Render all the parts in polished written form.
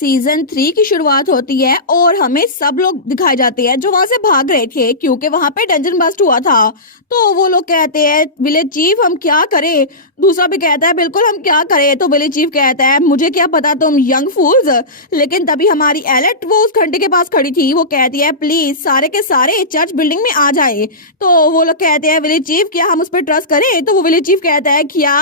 Season 3 की शुरुआत होती है और हमें सब लोग दिखाए जाते हैं जो वहां से भाग रहे थे क्योंकि वहां पे डंजन बस्ट हुआ था। तो वो लोग कहते हैं विलेज चीफ हम क्या करें। दूसरा भी कहता है बिल्कुल हम क्या करें। तो विलेज चीफ कहता है मुझे क्या पता तुम यंग फूल्स। लेकिन तभी हमारी एलेट वो उस घंटे के पास खड़ी थी। वो कहती है प्लीज सारे के सारे चर्च बिल्डिंग में आ जाए। तो वो लोग कहते हैं विलेज चीफ क्या हम उस पर ट्रस्ट करें। तो वो विलेज चीफ कहता है क्या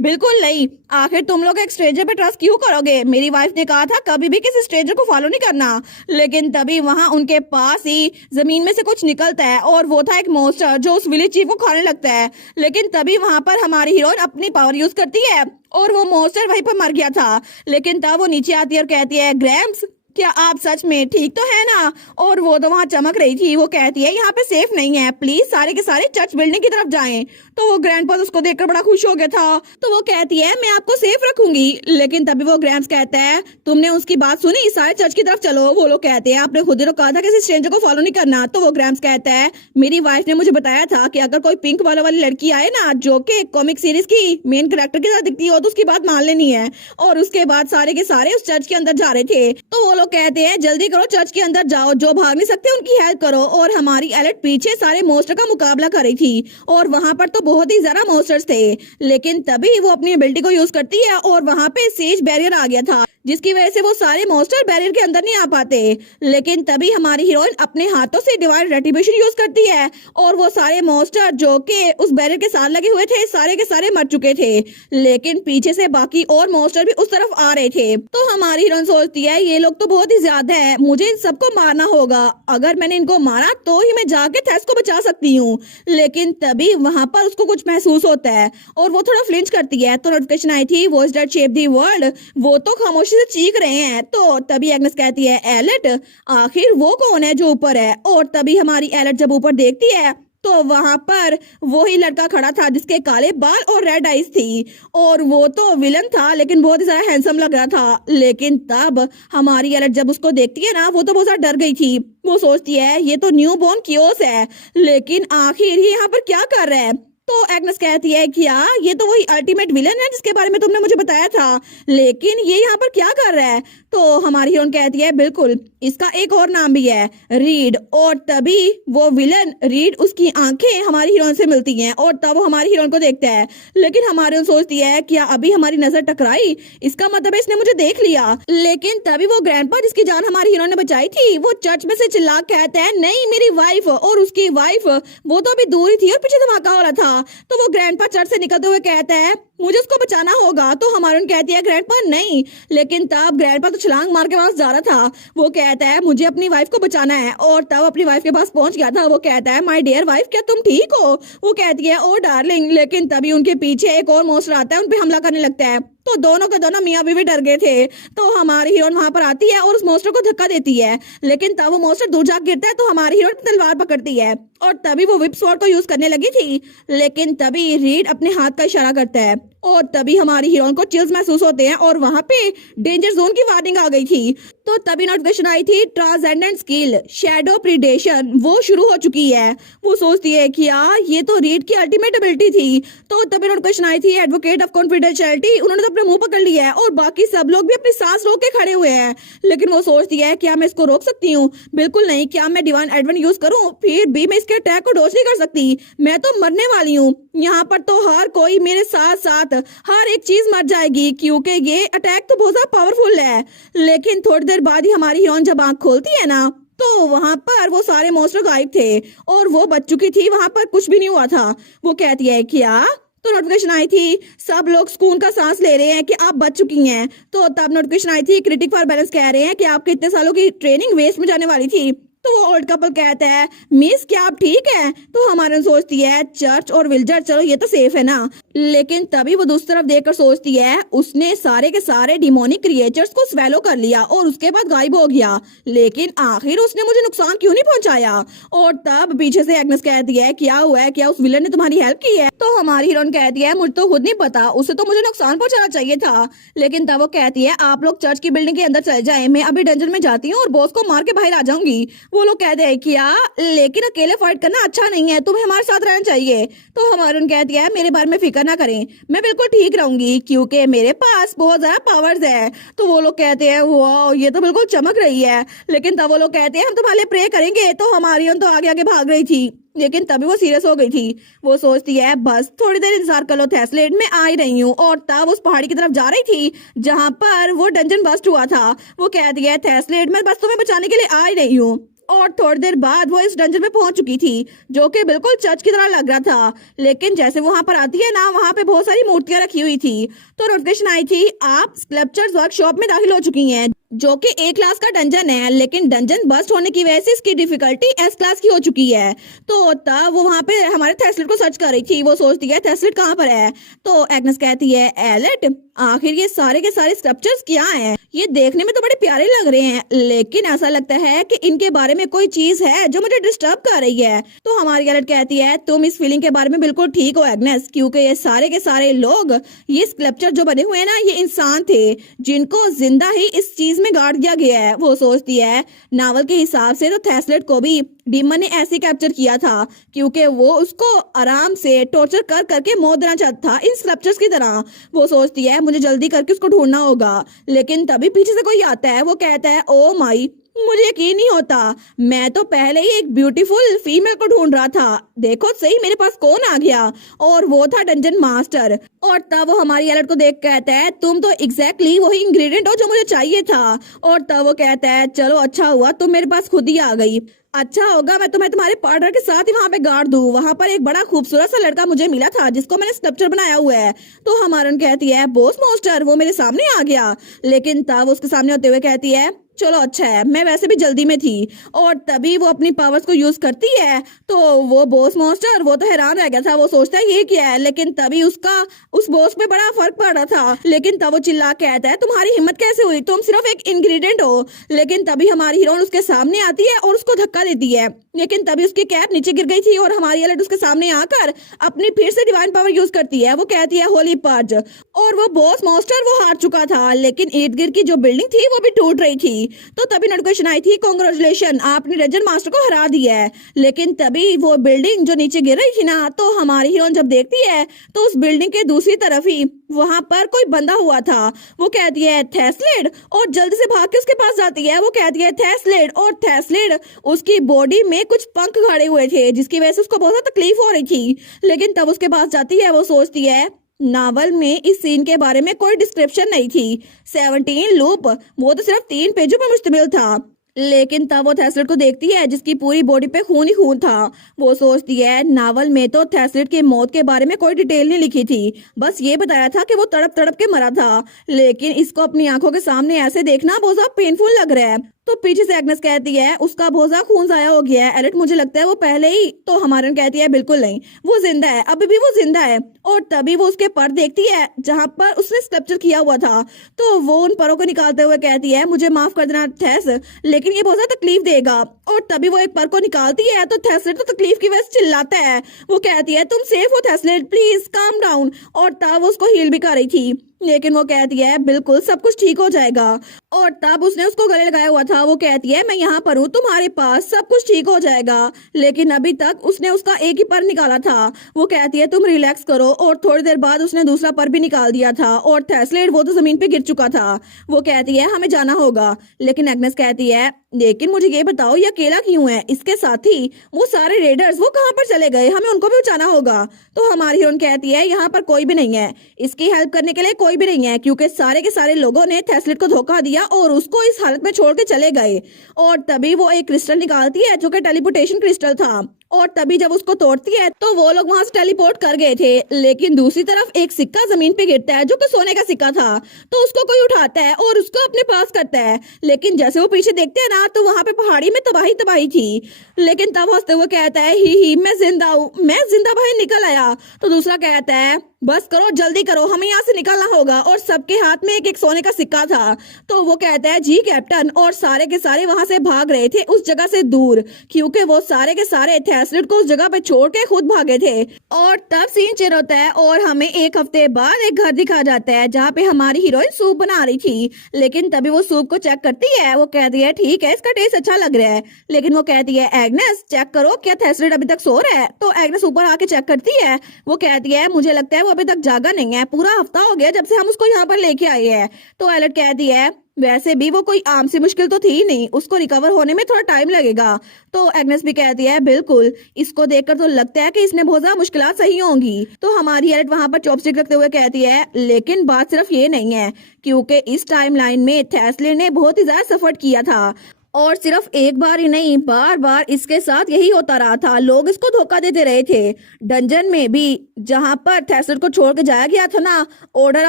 बिल्कुल नहीं। आखिर तुम लोग एक स्ट्रेंजर पे ट्रस्ट क्यों करोगे। मेरी वाइफ ने कहा था कभी भी किसी स्ट्रेंजर को फॉलो नहीं करना। लेकिन तभी वहां उनके पास ही जमीन में से कुछ निकलता है और वो था एक मॉन्स्टर जो उस विलेज चीफ को खाने लगता है। लेकिन तभी वहां पर हमारी हीरोइन अपनी पावर यूज करती है और वो मॉन्स्टर वहीं पर मर गया था। लेकिन तब वो नीचे आती है और कहती है ग्रैम्स क्या आप सच में ठीक तो है ना। और वो तो वहां चमक रही थी। वो कहती है यहाँ पे सेफ नहीं है प्लीज सारे के सारे चर्च बिल्डिंग की तरफ जाएं। तो वो ग्रैंडपा उसको देखकर बड़ा खुश हो गया था। तो वो कहती है मैं आपको सेफ रखूंगी। लेकिन तभी वो ग्रैम्स कहता है तुमने उसकी बात सुनी सारे चर्च की तरफ चलो। वो लोग कहते हैं आपने खुद ही तो कहा था किसी स्ट्रेंजर को फॉलो नहीं करना। तो वो ग्रैम्स कहता है मेरी वाइफ ने मुझे बताया था कि अगर कोई पिंक वाली लड़की आए ना जो कि कॉमिक सीरीज की मेन कैरेक्टर के साथ दिखती हो तो उसकी बात मान लेनी है। और उसके बाद सारे के सारे उस चर्च के अंदर जा रहे थे। तो वो लोग कहते हैं जल्दी करो चर्च के अंदर जाओ जो भाग नहीं सकते उनकी हेल्प करो। और हमारी एलेट पीछे सारे मॉन्स्टर का मुकाबला कर रही थी और वहां पर तो बहुत ही ज्यादा मॉन्स्टर्स थे। लेकिन तभी वो अपनी एबिलिटी को यूज करती है और वहां पे सेज बैरियर आ गया था जिसकी वजह से वो सारे मॉन्स्टर बैरियर के अंदर नहीं आ पाते। लेकिन तभी हमारी हीरोइन अपने हाथों से डिवाइन रेट्रिब्यूशन यूज करती है और वो सारे मॉन्स्टर जो कि उस बैरियर के साथ लगे हुए थे सारे के सारे मर चुके थे। लेकिन पीछे से बाकी और मॉन्स्टर भी उस तरफ आ रहे थे। तो हमारी हीरोइन सोचती है ये लोग तो बहुत ही ज्यादा है मुझे इन सबको मारना होगा। अगर मैंने इनको मारा तो ही मैं जाके थेस को बचा सकती हूँ। लेकिन तभी वहां पर उसको कुछ महसूस होता है और वो थोड़ा फ्लिंच करती है। तो नोटिफिकेशन आई थी voice that shape the world. वो तो खामोशी से चीख रहे हैं। तो तभी एग्नेस कहती है एलेट आखिर वो कौन है जो ऊपर है। और तभी हमारी एलेट जब ऊपर देखती है तो वहां पर वही लड़का खड़ा था जिसके काले बाल और रेड आईज थी। और वो तो विलन था लेकिन बहुत ही ज्यादा हैंडसम लग रहा था। लेकिन तब हमारी एलेट जब उसको देखती है ना वो तो बहुत ज्यादा डर गई थी। वो सोचती है ये तो न्यू बॉर्न कियोस है लेकिन आखिर ये यहाँ पर क्या कर रहा है। तो एग्नेस कहती है कि ये तो वही अल्टीमेट विलन है जिसके बारे में तुमने मुझे बताया था। लेकिन ये यहाँ पर क्या कर रहा है। तो हमारी हीरोइन कहती है बिल्कुल इसका एक और नाम भी है रीड। और तभी वो विलन रीड उसकी आंखें हमारी हीरोइन से मिलती हैं और तब वो हमारी हीरोइन को देखता है। लेकिन हमारी हीरोइन सोचती है क्या अभी हमारी नजर टकराई इसका मतलब है इसने मुझे देख लिया। लेकिन तभी वो ग्रैंडपा जिसकी जान हमारी हीरोइन ने बचाई थी वो चर्च में से चिल्ला कहता है नहीं मेरी वाइफ। और उसकी वाइफ वो तो अभी दूर ही थी और पीछे धमाका हो रहा था। तो वो ग्रैंडपा चर्च से निकलते हुए कहता है मुझे उसको बचाना होगा। तो हमारी कहती है ग्रैंडपा नहीं। लेकिन तब ग्रैंडपा तो छलांग मार के पास जा रहा था। वो कहता है मुझे अपनी वाइफ को बचाना है। और तब अपनी वाइफ के पास पहुंच गया था। वो कहता है माय डियर वाइफ क्या तुम ठीक हो। वो कहती है ओ डार्लिंग। लेकिन तभी उनके पीछे एक और मॉन्स्टर आता है उन पे हमला करने लगता है। तो दोनों के दोनों मियाँ बीवी डर गए थे। तो हमारी हीरोइन वहां पर आती है और उस मॉन्स्टर को धक्का देती है। लेकिन तब वो मॉन्स्टर दूर जाकर गिरता है तो हमारी हीरोइन तलवार पकड़ती है और तभी वो विप स्वॉर्ड को यूज करने लगी थी। लेकिन तभी रीड अपने हाथ का इशारा करता है और तभी हमारी हीरोइन को चिल्स महसूस होते हैं और वहां पे डेंजर जोन की वार्निंग आ गई थी। तो तभी नोटिफिकेशन आई थी ट्रांसेंडेंट स्किल शैडो प्रीडेशन वो शुरू हो चुकी है। वो सोचती है कि ये तो रीड की अल्टीमेट एबिलिटी थी। तो तभी नोटिफिकेशन आई थी एडवोकेट ऑफ कॉन्फिडेंशियलिटी उन्होंने तो अपने मुंह पकड़ लिया है और बाकी सब लोग भी अपनी सांस रोक के खड़े हुए हैं। लेकिन वो सोचती है क्या मैं इसको रोक सकती हूँ। बिल्कुल नहीं। क्या मैं डिवाइन एडवन यूज करूँ फिर भी मैं इसके अटैक को डॉज नहीं कर सकती। मैं तो मरने वाली हूँ। यहाँ पर तो हर कोई मेरे साथ साथ हर एक चीज मर जाएगी क्योंकि ये अटैक तो बहुत ज्यादा पावरफुल है। लेकिन थोड़ी देर बाद ही हमारी हीरोइन जब आंख खोलती है ना तो वहां पर वो सारे मॉन्स्टर गायब थे और वो बच चुकी थी। वहां पर कुछ भी नहीं हुआ था। वो कहती है क्या तो नोटिफिकेशन आई थी सब लोग सुकून का सांस ले रहे हैं कि आप बच चुकी हैं। तो तब नोटिफिकेशन आई थी क्रिटिक फॉर बैलेंस कह रहे हैं कि आपके इतने सालों की ट्रेनिंग वेस्ट में जाने वाली थी। तो वो ओल्ड कपल कहता है मिस क्या आप ठीक है। तो हमारे सोचती है चर्च और विल्जर चलो ये तो सेफ है ना। लेकिन तभी वो दूसरी तरफ देखकर सोचती है उसने सारे के सारे डिमोनिक क्रिएचर्स को स्वेलो कर लिया और उसके बाद गायब हो गया। लेकिन आखिर उसने मुझे नुकसान क्यों नहीं पहुंचाया। और तब पीछे से एग्नेस कहती है क्या हुआ है क्या उस विलन ने तुम्हारी हेल्प की है। तो हमारी हीरोइन कहती है मुझे तो खुद नहीं पता उसे तो मुझे नुकसान पहुंचाना चाहिए था। लेकिन तब वो कहती है आप लोग चर्च की बिल्डिंग के अंदर चले जाए मैं अभी डंजन में जाती हूँ और बॉस को मार के बाहर आ जाऊंगी। वो लोग कहते हैं कि लेकिन अकेले फाइट करना अच्छा नहीं है, तुम्हें हमारे साथ रहना चाहिए। तो हमारून कहती है मेरे बारे में फिक्र ना करें, मैं बिल्कुल ठीक रहूंगी क्योंकि मेरे पास बहुत ज्यादा पावर्स है। तो वो लोग कहते हैं वाह ये तो बिल्कुल चमक रही है। लेकिन तब वो लोग कहते हैं हम तुम्हारे लिए प्रे करेंगे। तो हमारी तो आगे आगे भाग रही थी, लेकिन तभी वो सीरियस हो गई थी। वो सोचती है बस थोड़ी देर इंतजार कर लो थेस्लेट, मैं आ ही रही हूँ। और तब उस पहाड़ी की तरफ जा रही थी जहां पर वो डंजन बस्ट हुआ था। वो कहती है थेस्लेट मैं बस तुम्हें बचाने के लिए आ ही रही हूँ। और थोड़ी देर बाद वो इस डंजन में पहुंच चुकी थी जो कि बिल्कुल चर्च की तरह लग रहा था। लेकिन जैसे वहां पर आती है ना, वहां पे बहुत सारी मूर्तियां रखी हुई थी। तो नोटिफिकेशन आई थी आप स्कल्पचर्स वर्कशॉप में दाखिल हो चुकी हैं, जो कि ए क्लास का डंजन है। लेकिन डंजन बस्ट होने की वजह से इसकी डिफिकल्टी एस क्लास की हो चुकी है। तो तब वो वहां पे हमारे थेस्लेट को सर्च कर रही थी। वो सोचती है थेस्लेट कहाँ पर है। तो एग्नेस कहती है एलेट आखिर ये सारे के सारे स्कल्पचर्स क्या हैं? ये देखने में तो बड़े प्यारे लग रहे हैं, लेकिन ऐसा लगता है कि इनके बारे में कोई चीज है जो मुझे डिस्टर्ब कर रही है। तो हमारी एलेट कहती है तुम इस फीलिंग के बारे में बिल्कुल ठीक हो एग्नेस, क्योंकि ये सारे के सारे लोग, ये स्कल्पचर जो बने हुए हैं ना, ये इंसान थे जिनको जिंदा ही इस चीज में गाड़ दिया गया है। वो सोचती है नावल के हिसाब से तो थेस्लेट को भी डीमन ने ऐसे कैप्चर किया था क्योंकि वो उसको आराम से टॉर्चर कर करके मौत देना चाहता था इन स्कल्पचर्स की तरह। वो सोचती है मुझे जल्दी करके उसको ढूंढना होगा। लेकिन तभी पीछे से कोई आता है। वो कहता है ओ माई मुझे यकीन नहीं होता, मैं तो पहले ही एक ब्यूटीफुल फीमेल को ढूंढ रहा था, देखो सही मेरे पास कौन आ गया। और वो था डंजन मास्टर। और तब वो हमारी एलर्ट को देख कहता है तुम तो एग्जैक्टली वही इंग्रेडिएंट हो जो मुझे चाहिए था। और तब वो कहता है चलो अच्छा हुआ तुम मेरे पास खुद ही आ गई, अच्छा होगा मैं तुम्हारे पार्टनर के साथ ही वहां पे गाड़ दूं। वहां पर एक बड़ा खूबसूरत सा लड़का मुझे मिला था जिसको मैंने स्कल्पचर बनाया हुआ है। तो हमारन कहती है बॉस मास्टर वो मेरे सामने आ गया। लेकिन तब उसके सामने होते हुए कहती है चलो अच्छा है, मैं वैसे भी जल्दी में थी। और तभी वो अपनी पावर्स को यूज करती है। तो वो बॉस मास्टर वो तो हैरान रह गया था, वो सोचता है ये क्या है। लेकिन तभी उसका उस बॉस पे बड़ा फर्क पड़ रहा था। लेकिन तब वो चिल्ला कहता है तुम्हारी हिम्मत कैसे हुई, तुम सिर्फ एक इंग्रेडिएंट हो। लेकिन तभी हमारी हीरोइन उसके सामने आती है और उसको धक्का देती है। लेकिन तभी उसकी कैप नीचे गिर गई थी और हमारी एलर्ट उसके सामने आकर अपनी फिर से डिवाइन पावर यूज करती है। वो कहती है होली पर्ज। और वो बॉस मास्टर वो हार चुका था, लेकिन इर्द गिर्द की जो बिल्डिंग थी वो भी टूट रही थी। तो तभी नोटिफिकेशन आई थी कांग्रेचुलेशन आपने डंजन मास्टर को हरा दिया है। लेकिन तभी वो बिल्डिंग जो नीचे गिर रही थी ना, तो हमारी हीरोइन जब देखती है तो उस बिल्डिंग के दूसरी तरफ ही वहां पर कोई बंधा हुआ था। वो कहती है थेस्लेट और जल्दी से भाग के उसके पास जाती है। वो कहती है थेस्लेट, और थेस्लेट उसकी बॉडी में कुछ पंख गड़े हुए थे जिसकी वजह से उसको बहुत ज्यादा तकलीफ हो रही थी। लेकिन तब उसके पास जाती है। वो सोचती है नावल में इस सीन के बारे में कोई डिस्क्रिप्शन नहीं थी, 17 लूप वो तो सिर्फ 3 पेजों पर मुश्तमिल था। लेकिन तब वो थेस्लेट को देखती है जिसकी पूरी बॉडी पे खून ही खून था। वो सोचती है नावल में तो थेस्लेट की मौत के बारे में कोई डिटेल नहीं लिखी थी, बस ये बताया था कि वो तड़प तड़प के मरा था। लेकिन इसको अपनी आंखों के सामने ऐसे देखना बहुत ज्यादा पेनफुल लग रहा है। तो पीछे से एग्नेस कहती है उसका बहुत ज्यादा खून जाया हो गया है एलिट, मुझे लगता है वो पहले ही। तो हमारन कहती है बिल्कुल नहीं, वो जिंदा है, अभी भी वो जिंदा है। और तभी वो उसके पर देखती है जहां पर उसने स्कल्पचर किया हुआ था। तो वो उन परों को निकालते हुए कहती है मुझे माफ कर देना थेस, लेकिन ये बहुत ज्यादा तकलीफ देगा। और तभी वो एक पर को निकालती है तो थेस्लेट तो तकलीफ की वजह से चिल्लाता है। वो कहती है तुम सेफ हो थेस्लेट, प्लीज काम डाउन। और तब उसको हील भी कर रही थी, लेकिन वो कहती है बिल्कुल सब कुछ ठीक हो जाएगा। और तब उसने उसको गले लगाया हुआ था। वो कहती है मैं यहाँ पर हूँ तुम्हारे पास, सब कुछ ठीक हो जाएगा। लेकिन अभी तक उसने उसका एक ही पर निकाला था। वो कहती है तुम रिलैक्स करो। और थोड़ी देर बाद उसने दूसरा पर भी निकाल दिया था और थेस्लेट वो तो जमीन पे गिर चुका था। वो कहती है हमें जाना होगा। लेकिन एग्नेस कहती है लेकिन मुझे ये बताओ ये अकेला क्यों है, इसके साथ ही वो सारे रेडर्स वो कहाँ पर चले गए, हमें उनको भी बचाना होगा। तो हमारी हीरोइन कहती है यहाँ पर कोई भी नहीं है, इसकी हेल्प करने के लिए कोई भी नहीं है, क्योंकि सारे के सारे लोगों ने थेस्लेट को धोखा दिया और उसको इस हालत में छोड़ के चले गए। और तभी वो एक क्रिस्टल निकालती है जो कि टेलीपोर्टेशन क्रिस्टल था। और तभी जब उसको तोड़ती है तो वो लोग वहां से टेलीपोर्ट कर गए थे। लेकिन दूसरी तरफ एक सिक्का जमीन पे गिरता है जो कि सोने का सिक्का था। तो उसको कोई उठाता है और उसको अपने पास करता है। लेकिन जैसे वो पीछे देखते हैं ना, तो वहां पे पहाड़ी में तबाही तबाही थी। लेकिन तब हंसते हुए कहता है ही मैं जिंदा हूँ, मैं जिंदा भाई निकल आया। तो दूसरा कहता है बस करो जल्दी करो, हमें यहाँ से निकलना होगा। और सबके हाथ में एक एक सोने का सिक्का था। तो वो कहता है जी कैप्टन। और सारे के सारे वहां से भाग रहे थे उस जगह से दूर, क्योंकि वो सारे के सारे थैसलिड को उस जगह पे छोड़ के खुद भागे थे। और तब सीन चेंज होता है और हमें एक हफ्ते बाद एक घर दिखा जाता है जहाँ पे हमारी हीरोइन सूप बना रही थी। लेकिन तभी वो सूप को चेक करती है, वो कहती है ठीक है इसका टेस्ट अच्छा लग रहा है, लेकिन वो कहती है एग्नेस चेक करो क्या थैसलिड अभी तक सो रहा है। तो एग्नेस ऊपर आके चेक करती है, वो कहती है मुझे लगता है वो अभी तक जागा नहीं है, पूरा हफ्ता हो गया जब से हम उसको यहाँ पर लेके आए हैं। तो एलेट कहती है वैसे भी वो कोई आम सी मुश्किल तो थी नहीं, उसको रिकवर होने में थोड़ा टाइम लगेगा। तो एग्नेस भी कहती है बिल्कुल, इसको देखकर तो लगता है कि इसने बहुत ज्यादा मुश्किलात सही होंगी। तो हमारी एलेट वहां पर चॉपस्टिक रखते हुए कहती है लेकिन बात सिर्फ ये नहीं है, क्योंकि इस टाइमलाइन में थैसलिड ने बहुत ही ज्यादा सफर किया था और सिर्फ एक बार ही नहीं, बार बार इसके साथ यही होता रहा था। लोग इसको धोखा देते रहे थे। डंजन में भी जहां पर थैसलिड को छोड़ के जाया गया था ना, ऑर्डर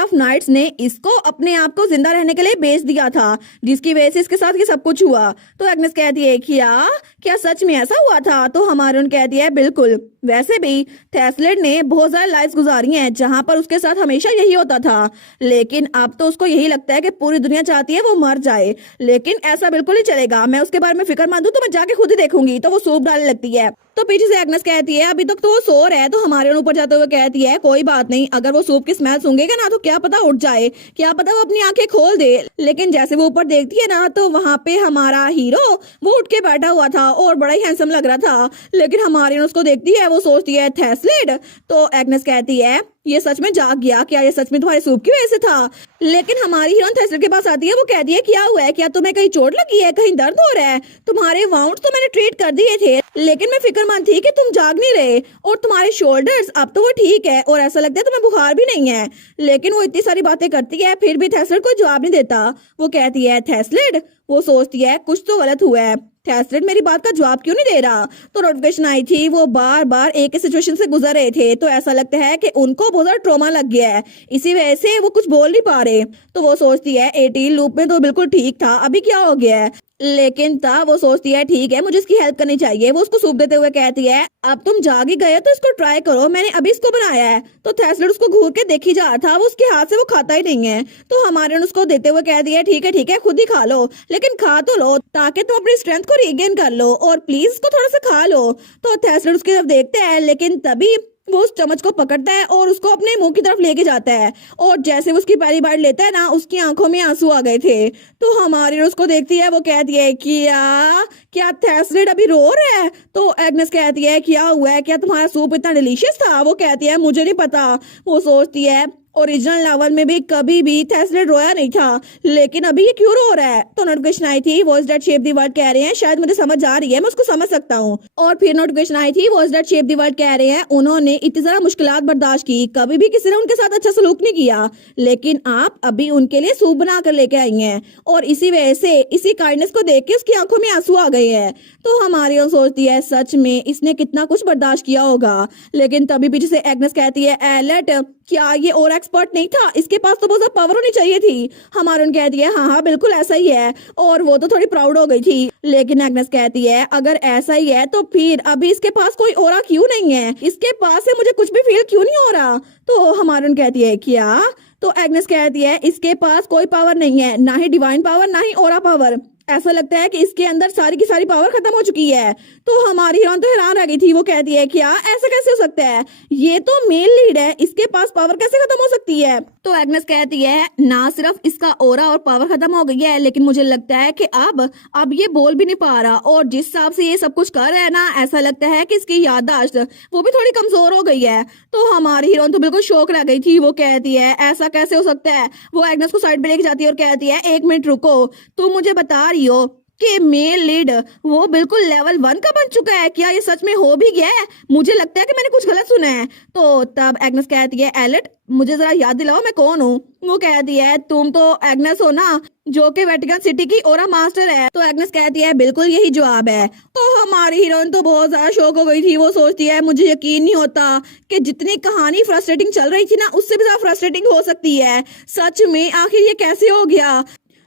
ऑफ नाइट्स ने इसको अपने आप को जिंदा रहने के लिए बेच दिया था, जिसकी वजह से इसके साथ ये सब कुछ हुआ। तो एग्नेस कहती है क्या सच में ऐसा हुआ था? तो हमारून कहती है बिल्कुल, वैसे भी थैसलिड ने बहुत ज्यादा लाइफ गुजारी हैं जहां पर उसके साथ हमेशा यही होता था, लेकिन अब तो उसको यही लगता है कि पूरी दुनिया चाहती है वो मर जाए, लेकिन ऐसा बिल्कुल नहीं चलेगा, मैं उसके बारे में फिक्रमंद हूं तो मैं जाके खुद ही देखूंगी। तो वो सूप डालने लगती है। तो पीछे से एग्नेस कहती है अभी तक तो वो सो रहा है। तो हमारे ऊपर जाते हुए कहती है कोई बात नहीं, अगर वो सूप की स्मेल सूंघेगा ना तो क्या पता उठ जाए, क्या पता वो अपनी आंखें खोल दे। लेकिन जैसे वो ऊपर देखती है ना तो वहां पे हमारा हीरो वो उठ के बैठा हुआ था और बड़ा ही हैंडसम लग रहा था। लेकिन हमारी उसको देखती है, वो सोचती है थैसलिड। तो एग्नेस कहती है ये सच में जाग गया क्या? ये सच में तुम्हारे सूप की वजह से था? लेकिन हमारी हीरोइन थैसलिड के पास आती है, वो कहती है क्या हुआ है, क्या तुम्हें कहीं चोट लगी है, कहीं दर्द हो रहा है? तुम्हारे वाउंड्स तो मैंने ट्रीट कर दिए थे, लेकिन मैं फिक्रमंद थी कि तुम जाग नहीं रहे, और तुम्हारे शोल्डर्स अब तो वो ठीक है और ऐसा लगता है तुम्हें बुखार भी नहीं है। लेकिन वो इतनी सारी बातें करती है फिर भी थैसलिड कोई जवाब नहीं देता। वो कहती है थैसलिड, वो सोचती है कुछ तो गलत हुआ है, थैसलिड मेरी बात का जवाब क्यों नहीं दे रहा? तो नोटिफिकेशन आई थी, वो बार बार एक ही सिचुएशन से गुजर रहे थे, तो ऐसा लगता है कि उनको बहुत ज्यादा ट्रॉमा लग गया है, इसी वजह से वो कुछ बोल नहीं पा रहे। तो वो सोचती है 18 लूप में तो बिल्कुल ठीक था, अभी क्या हो गया है? लेकिन तब वो सोचती है ठीक है मुझे इसकी हेल्प करनी चाहिए। वो उसको सूप देते हुए कहती है अब तुम जाग ही गए तो इसको ट्राई करो, मैंने अभी इसको बनाया है। तो थैसलिड उसको घूर के देखी जा रहा था, वो उसके हाथ से वो खाता ही नहीं है। तो हमारे उसको देते हुए कह दिया ठीक है खुद ही खा लो, लेकिन खा तो लो ताकि तुम अपनी स्ट्रेंथ को रीगेन कर लो, और प्लीज इसको थोड़ा सा खा लो। तो थैसलिड उसकी तरफ देखते हैं, लेकिन तभी वो उस चम्मच को पकड़ता है और उसको अपने मुंह की तरफ लेके जाता है, और जैसे वो उसकी पहली बार लेता है ना उसकी आंखों में आंसू आ गए थे। तो हमारी उसको देखती है, वो कहती है क्या थैसलिड अभी रो रहा है? तो एग्नेस कहती है क्या हुआ है, क्या तुम्हारा सूप इतना डिलीशियस था? वो कहती है मुझे नहीं पता। वो सोचती है ओरिजिनल नॉवल में भी कभी भी थैसलिड रोया नहीं था, लेकिन अभी ये क्यों रो रहा है? तो नोटिफिकेशन आई थी voice that shape the world कह रहे हैं, शायद मुझे समझ आ रही है, मैं उसको समझ सकता हूँ। और फिर नोटिफिकेशन आई थी voice that shape the world कह रहे हैं उन्होंने इतनी ज्यादा मुश्किलात बर्दाश्त की, कभी भी किसी ने उनके साथ अच्छा सलूक नहीं किया, लेकिन आप अभी उनके लिए सूप बना कर लेके आई हैं, और इसी वजह से इसी काइंडनेस को देख के उसकी आंखों में आंसू आ गए हैं। तो हमारी सोचती है सच में इसने कितना कुछ बर्दाश्त किया होगा। लेकिन तभी पीछे से एग्नेस कहती है एलेट क्या ये और एक्सपर्ट नहीं था, इसके पास तो बहुत ज्यादा पावर होनी चाहिए थी। हमारे कहती है हाँ बिल्कुल ऐसा ही है, और वो तो थोड़ी प्राउड हो गई थी। लेकिन एग्नेस कहती है अगर ऐसा ही है तो फिर अभी इसके पास कोई ओरा क्यों नहीं है, इसके पास से मुझे कुछ भी फील क्यों नहीं हो रहा? तो हमारे कहती है क्या? तो एग्नेस कहती है इसके पास कोई पावर नहीं है, ना ही डिवाइन पावर ना ही ओरा पावर, ऐसा लगता है कि इसके अंदर सारी की सारी पावर खत्म हो चुकी है। तो हमारी हीरोइन तो हैरान रह गई थी, वो कहती है क्या ऐसा कैसे हो सकता है, ये तो मेल लीड है, इसके पास पावर कैसे खत्म हो सकती है? तो एग्नेस कहती है ना सिर्फ इसका ओरा और पावर खत्म हो गई है, लेकिन मुझे लगता है कि अब ये बोल भी नहीं पा रहा, और जिस हिसाब से ये सब कुछ कर रहा है ना ऐसा लगता है कि इसकी याददाश्त वो भी थोड़ी कमजोर हो गई है। तो हमारी हीरोइन तो बिल्कुल शौक रह गई थी, वो कहती है ऐसा कैसे हो सकता है? वो एग्नेस को साइड पे लेके जाती है और कहती है 1 मिनट रुको, तुम मुझे बता रही हो कि मेल लीड वो बिल्कुल लेवल 1 का बन चुका है, क्या ये सच में हो भी गया है? मुझे लगता है कि मैंने कुछ गलत सुना है। तो तब एग्नेस कहती है एलेट मुझे जरा याद दिलाओ मैं कौन हूँ? वो कहती है तुम तो एग्नेस हो ना, जो कि वेटिकन सिटी की ओरा मास्टर है। तो एग्नेस कहती है बिल्कुल यही जवाब है। तो हमारी हीरोइन तो बहुत ज्यादा शौक हो गई थी, वो सोचती है मुझे यकीन नहीं होता कि जितनी कहानी फ्रस्ट्रेटिंग चल रही थी ना उससे भी ज्यादा फ्रस्ट्रेटिंग हो सकती है, सच में आखिर ये कैसे हो गया?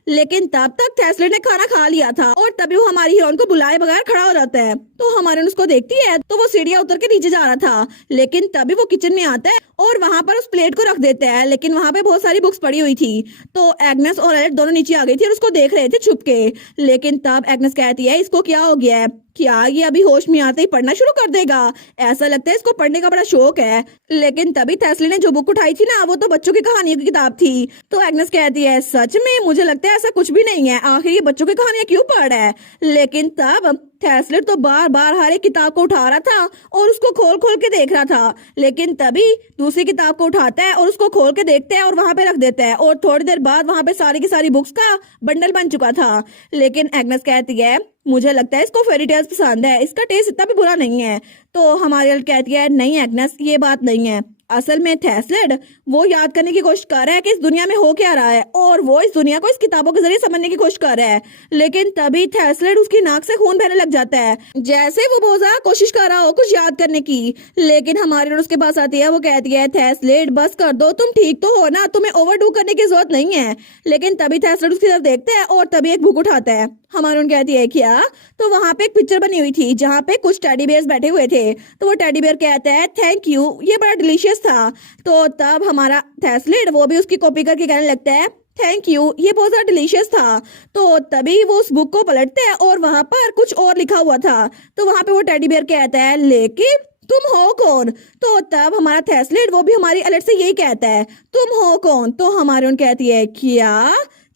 लेकिन तब तक थैसलिड ने खाना खा लिया था, और तभी वो हमारी हीरोइन को बुलाए बगैर खड़ा हो जाता है। तो हमारे उसको देखती है तो वो सीढ़ियां उतर के नीचे जा रहा था, लेकिन तभी वो किचन में आता है और वहां पर उस प्लेट को रख देता है, लेकिन वहां पे बहुत सारी बुक्स पड़ी हुई थी। तो एग्नेस और एलेट दोनों नीचे आ गई थी और उसको देख रहे थे छुप के। लेकिन तब एग्नेस कहती है इसको क्या हो गया है? क्या ये अभी होश में आते ही पढ़ना शुरू कर देगा? ऐसा लगता है इसको पढ़ने का बड़ा शौक है। लेकिन तभी थेस्ली ने जो बुक उठाई थी ना, वो तो बच्चों की कहानियों की किताब थी। तो एग्नेस कहती है, सच में मुझे लगता है ऐसा कुछ भी नहीं है, आखिर ये बच्चों की कहानियां क्यों पढ़ रहा है? लेकिन तब थेस्ली तो बार बार हर एक किताब को उठा रहा था और उसको खोल खोल के देख रहा था। लेकिन तभी दूसरी किताब को उठाता है और उसको खोल के देखता है और वहां पे रख देता है, और थोड़ी देर बाद वहां पे सारी की सारी बुक्स का बंडल बन चुका था। लेकिन एग्नेस कहती है, मुझे लगता है इसको फेरी टेल्स पसंद है, इसका टेस्ट इतना भी बुरा नहीं है। तो हमारी एल्फ कहती है, नहीं एग्नेस, ये बात नहीं है। असल में थेस्लिड वो याद करने की कोशिश कर रहा है कि इस दुनिया में हो क्या रहा है, और वो इस दुनिया को इस किताबों के जरिए समझने की कोशिश कर रहा है। लेकिन तभी थेस्लिड उसकी नाक से खून बहने लग जाता है, जैसे वो बोझा कोशिश कर रहा हो कुछ याद करने की। लेकिन हमारी एल्फ उसके पास आती है, वो कहती है, थेस्लिड बस कर दो, तुम ठीक तो हो ना, तुम्हें ओवरडू करने की जरूरत नहीं है। लेकिन तभी थेस्लिड उसकी तरफ देखता है और तभी एक बुक उठाता है। हमारी उन कहती है, क्या? तो वहां पे एक पिक्चर बनी हुई थी जहाँ पे कुछ टेडी बेयर्स बैठे हुए थे। तो वो टेडी बेयर कहता है, थैंक यू, ये बड़ा डिलीशियस था। तो तब हमारा थेस्लिड वो भी उसकी कॉपी करके कहने लगता है, थैंक यू, ये बहुत ज्यादा डिलीशियस था। तो तभी वो उस बुक को पलटते हैं और वहां पर कुछ और लिखा हुआ था। तो वहां पे वो टेडी बेयर कहता है, लेकिन तुम हो कौन? तो तब हमारा थेस्लिड वो भी हमारी अलर्ट से यही कहता है, तुम हो कौन? तो हमारी उन कहती है,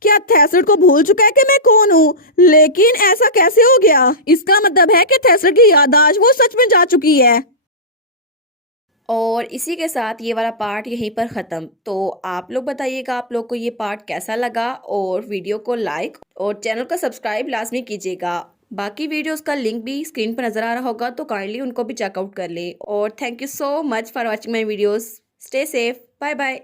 क्या थेस्लिड को भूल चुका है कि मैं कौन हूँ? लेकिन ऐसा कैसे हो गया? इसका मतलब है कि थेस्लिड की याददाश्त वो सच में जा चुकी है। और इसी के साथ ये वाला पार्ट यहीं पर ख़त्म। तो आप लोग बताइएगा आप लोग को ये पार्ट कैसा लगा, और वीडियो को लाइक और चैनल को सब्सक्राइब लाजमी कीजिएगा। बाकी वीडियोस का लिंक भी स्क्रीन पर नज़र आ रहा होगा, तो काइंडली उनको भी चेकआउट कर ले। और thank you so much for watching my videos. Stay safe, bye bye.